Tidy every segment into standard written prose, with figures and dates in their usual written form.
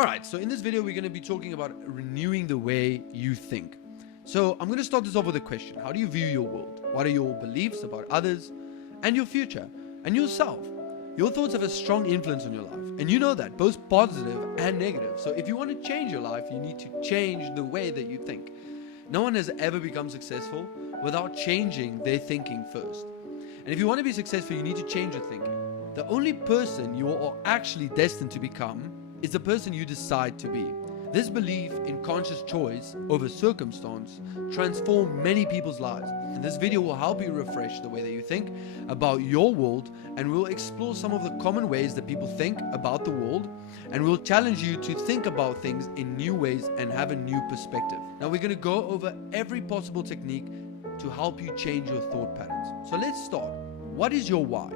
Alright, so in this video we're going to be talking about renewing the way you think. So I'm going to start this off with a question. How do you view your world? What are your beliefs about others and your future and yourself? Your thoughts have a strong influence on your life, and you know that, both positive and negative. So if you want to change your life, you need to change the way that you think. No one has ever become successful without changing their thinking first. And if you want to be successful, you need to change your thinking. The only person you are actually destined to become is the person you decide to be. This belief in conscious choice over circumstance transforms many people's lives. And this video will help you refresh the way that you think about your world, and we'll explore some of the common ways that people think about the world, and we'll challenge you to think about things in new ways and have a new perspective. Now we're going to go over every possible technique to help you change your thought patterns. So let's start. What is your why?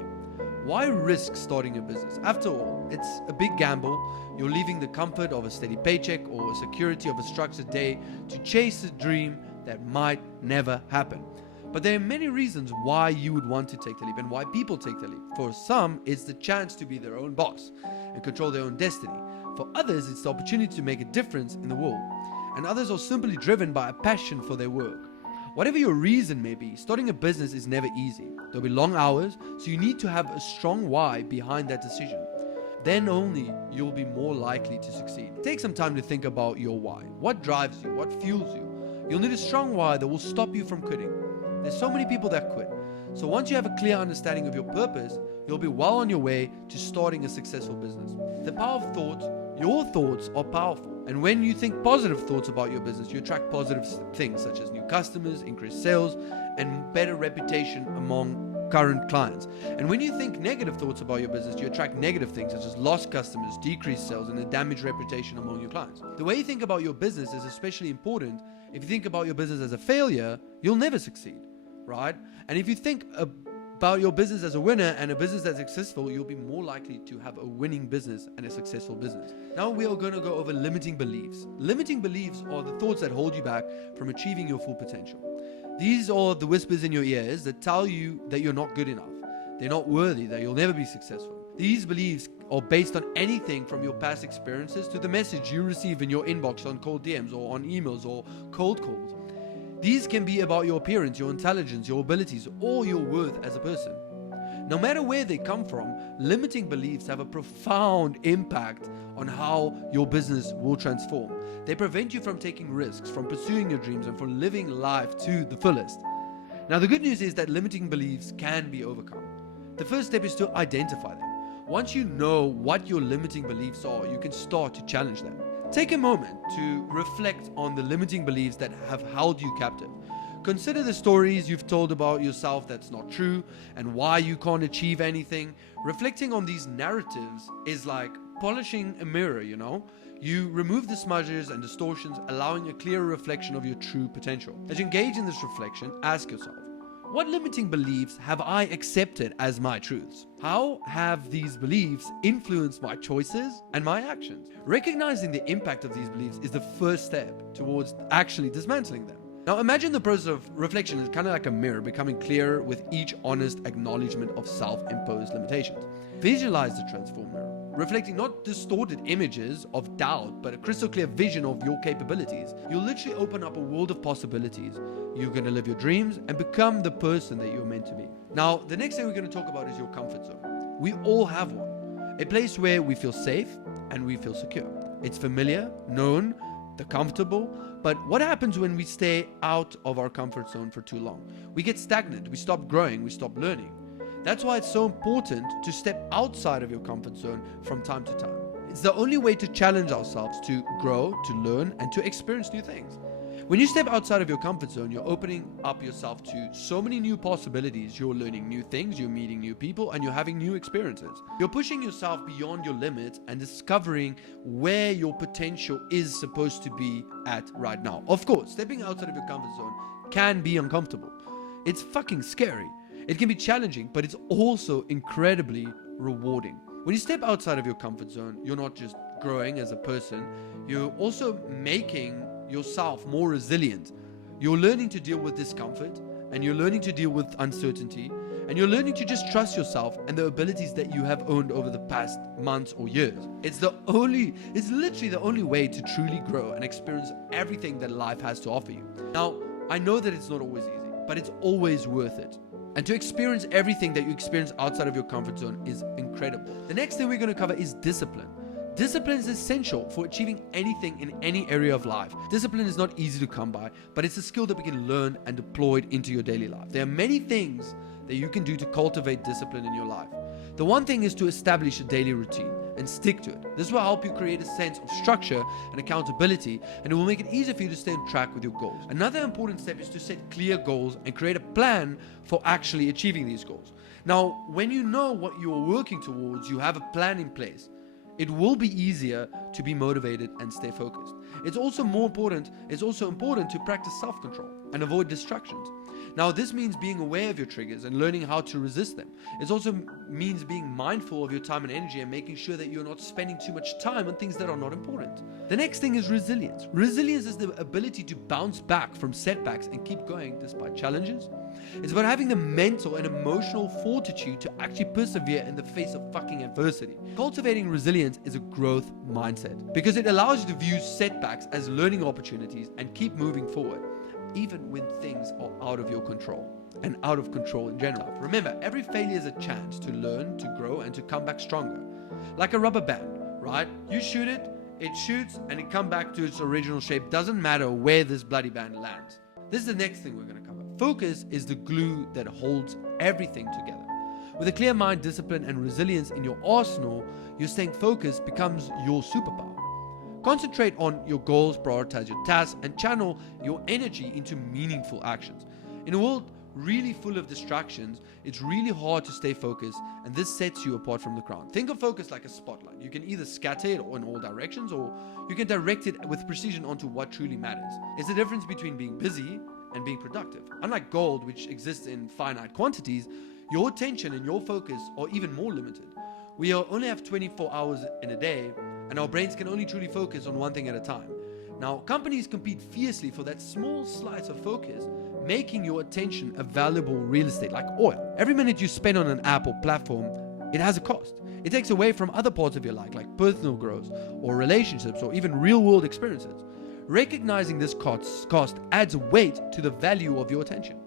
Why risk starting a business? After all, it's a big gamble. You're leaving the comfort of a steady paycheck or a security of a structured day to chase a dream that might never happen. But there are many reasons why you would want to take the leap and why people take the leap. For some, it's the chance to be their own boss and control their own destiny. For others, it's the opportunity to make a difference in the world. And others are simply driven by a passion for their work. Whatever your reason may be, starting a business is never easy. There'll be long hours, so you need to have a strong why behind that decision. Then only you'll be more likely to succeed. Take some time to think about your why. What drives you? What fuels you? You'll need a strong why that will stop you from quitting. There's so many people that quit. So once you have a clear understanding of your purpose, you'll be well on your way to starting a successful business. The power of thought. Your thoughts are powerful. And when you think positive thoughts about your business, you attract positive things such as new customers, increased sales, and better reputation among current clients. And when you think negative thoughts about your business, you attract negative things such as lost customers, decreased sales, and a damaged reputation among your clients. The way you think about your business is especially important. If you think about your business as a failure, you'll never succeed, right? And if you think about your business as a winner and a business that's successful, you'll be more likely to have a winning business and a successful business. Now we are going to go over limiting beliefs. Limiting beliefs are the thoughts that hold you back from achieving your full potential. These are the whispers in your ears that tell you that you're not good enough, they're not worthy, that you'll never be successful. These beliefs are based on anything from your past experiences to the message you receive in your inbox on cold DMs or on emails or cold calls. These can be about your appearance, your intelligence, your abilities, or your worth as a person. No matter where they come from, limiting beliefs have a profound impact on how your business will transform. They prevent you from taking risks, from pursuing your dreams, and from living life to the fullest. Now, the good news is that limiting beliefs can be overcome. The first step is to identify them. Once you know what your limiting beliefs are, you can start to challenge them. Take a moment to reflect on the limiting beliefs that have held you captive. Consider the stories you've told about yourself that's not true and why you can't achieve anything. Reflecting on these narratives is like polishing a mirror, You remove the smudges and distortions, allowing a clearer reflection of your true potential. As you engage in this reflection, ask yourself, what limiting beliefs have I accepted as my truths? How have these beliefs influenced my choices and my actions? Recognizing the impact of these beliefs is the first step towards actually dismantling them. Now imagine the process of reflection is kind of like a mirror, becoming clearer with each honest acknowledgement of self-imposed limitations. Visualize the transformed mirror, reflecting not distorted images of doubt, but a crystal clear vision of your capabilities. You'll literally open up a world of possibilities. You're going to live your dreams and become the person that you're meant to be. Now, the next thing we're going to talk about is your comfort zone. We all have one. A place where we feel safe and we feel secure. It's familiar, known, they're comfortable, but what happens when we stay out of our comfort zone for too long? We get stagnant, we stop growing, we stop learning. That's why it's so important to step outside of your comfort zone from time to time. It's the only way to challenge ourselves, to grow, to learn, and to experience new things. When you step outside of your comfort zone, you're opening up yourself to so many new possibilities. You're learning new things, you're meeting new people, and you're having new experiences. You're pushing yourself beyond your limits and discovering where your potential is supposed to be at right now. Of course, stepping outside of your comfort zone can be uncomfortable. It's fucking scary. It can be challenging, but it's also incredibly rewarding. When you step outside of your comfort zone, you're not just growing as a person, you're also making yourself more resilient. You're learning to deal with discomfort, and you're learning to deal with uncertainty, And you're learning to just trust yourself and the abilities that you have owned over the past months or years. It's literally the only way to truly grow and experience everything that life has to offer you. Now, I know that it's not always easy, but it's always worth it. And to experience everything that you experience outside of your comfort zone is incredible. The next thing we're going to cover is discipline. Discipline is essential for achieving anything in any area of life. Discipline is not easy to come by, but it's a skill that we can learn and deploy into your daily life. There are many things that you can do to cultivate discipline in your life. The one thing is to establish a daily routine and stick to it. This will help you create a sense of structure and accountability, and it will make it easier for you to stay on track with your goals. Another important step is to set clear goals and create a plan for actually achieving these goals. Now, when you know what you are working towards, you have a plan in place, it will be easier to be motivated and stay focused. It's also important to practice self-control and avoid distractions. Now, this means being aware of your triggers and learning how to resist them. It also means being mindful of your time and energy and making sure that you're not spending too much time on things that are not important. The next thing is resilience. Resilience is the ability to bounce back from setbacks and keep going despite challenges. It's about having the mental and emotional fortitude to actually persevere in the face of fucking adversity. Cultivating resilience is a growth mindset because it allows you to view setbacks as learning opportunities and keep moving forward, even when things are out of your control and out of control in general. Remember, every failure is a chance to learn, to grow, and to come back stronger. Like a rubber band, right? You shoot it, it shoots, and it comes back to its original shape. Doesn't matter where this bloody band lands. This is the next thing we're going to cover. Focus is the glue that holds everything together. With a clear mind, discipline, and resilience in your arsenal, your staying focused becomes your superpower. Concentrate on your goals, prioritize your tasks, and channel your energy into meaningful actions. In a world really full of distractions, it's really hard to stay focused, and this sets you apart from the crowd. Think of focus like a spotlight. You can either scatter it in all directions, or you can direct it with precision onto what truly matters. It's the difference between being busy and being productive. Unlike gold, which exists in finite quantities, your attention and your focus are even more limited. We only have 24 hours in a day, and our brains can only truly focus on one thing at a time. Now, companies compete fiercely for that small slice of focus, making your attention a valuable real estate like oil. Every minute you spend on an app or platform, it has a cost. It takes away from other parts of your life, like personal growth or relationships or even real-world experiences. Recognizing this cost adds weight to the value of your attention.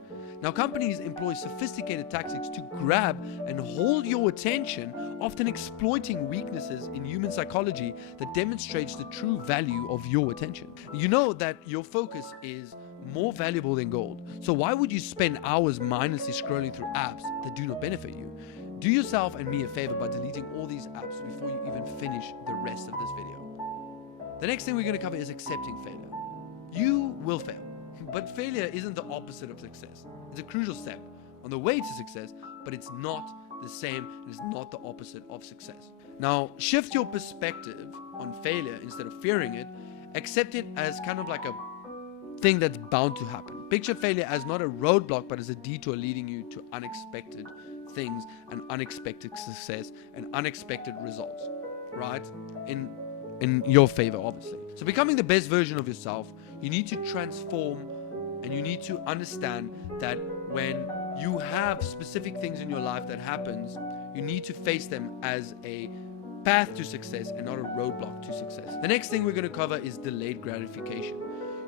Now, companies employ sophisticated tactics to grab and hold your attention, often exploiting weaknesses in human psychology that demonstrates the true value of your attention. You know that your focus is more valuable than gold. So why would you spend hours mindlessly scrolling through apps that do not benefit you? Do yourself and me a favor by deleting all these apps before you even finish the rest of this video. The next thing we're going to cover is accepting failure. You will fail, but failure isn't the opposite of success. It's a crucial step on the way to success, but it's not the same and it's not the opposite of success. Now, shift your perspective on failure instead of fearing it. Accept it as kind of like a thing that's bound to happen. Picture failure as not a roadblock, but as a detour leading you to unexpected things and unexpected success and unexpected results, right? In your favor, obviously. So becoming the best version of yourself, you need to transform, and you need to understand that when you have specific things in your life that happens, you need to face them as a path to success and not a roadblock to success. The next thing we're going to cover is delayed gratification.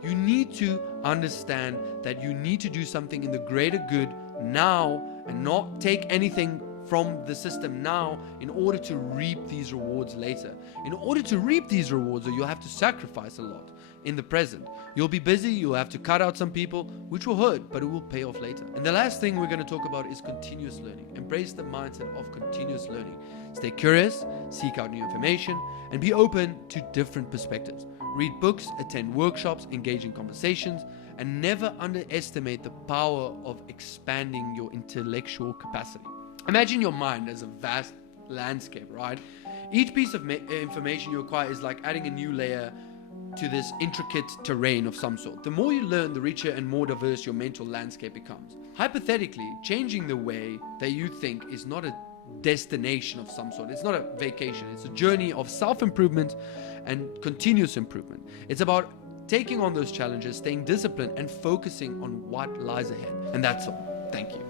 You need to understand that you need to do something in the greater good now and not take anything from the system now in order to reap these rewards later. In order to reap these rewards, you'll have to sacrifice a lot in the present. You'll be busy, you'll have to cut out some people, which will hurt, but it will pay off later. And the last thing we're going to talk about is continuous learning. Embrace the mindset of continuous learning. Stay curious, seek out new information, and be open to different perspectives. Read books, attend workshops, engage in conversations, and never underestimate the power of expanding your intellectual capacity. Imagine your mind as a vast landscape, right? Each piece of information you acquire is like adding a new layer to this intricate terrain of some sort. The more you learn, the richer and more diverse your mental landscape becomes. Hypothetically, changing the way that you think is not a destination of some sort. It's not a vacation. It's a journey of self-improvement and continuous improvement. It's about taking on those challenges, staying disciplined, and focusing on what lies ahead. And that's all. Thank you.